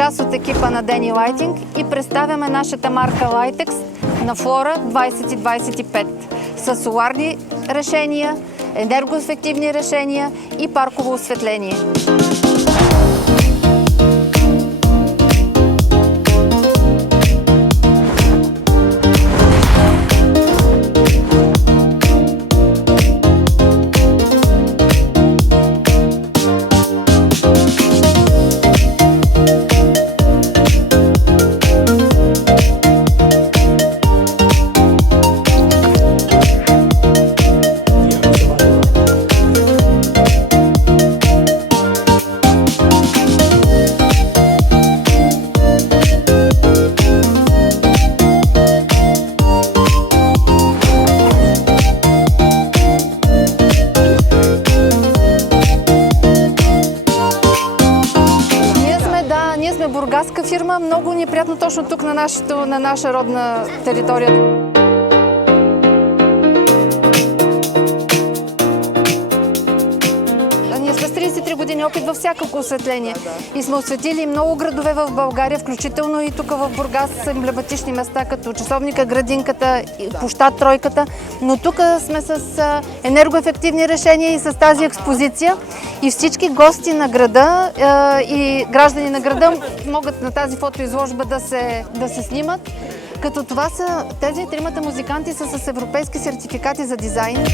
част от екипа на Deni Lighting и представяме нашата марка Litex на Flora 2025 с соларни решения, енергоефективни решения и парково осветление. Ние сме бургаска фирма, много ни е приятно точно тук на наша родна територия. Ние сме с 33 години опит във всякакво осветление и сме осветили много градове в България, включително и тук в Бургас с емблематични места, като Часовника, Градинката, площад Тройката, но тук сме с енергоефективни решения и с тази експозиция и всички гости на града и граждани на града могат на тази фотоизложба да се снимат, като това са тези тримата музиканти са с европейски сертификати за дизайн.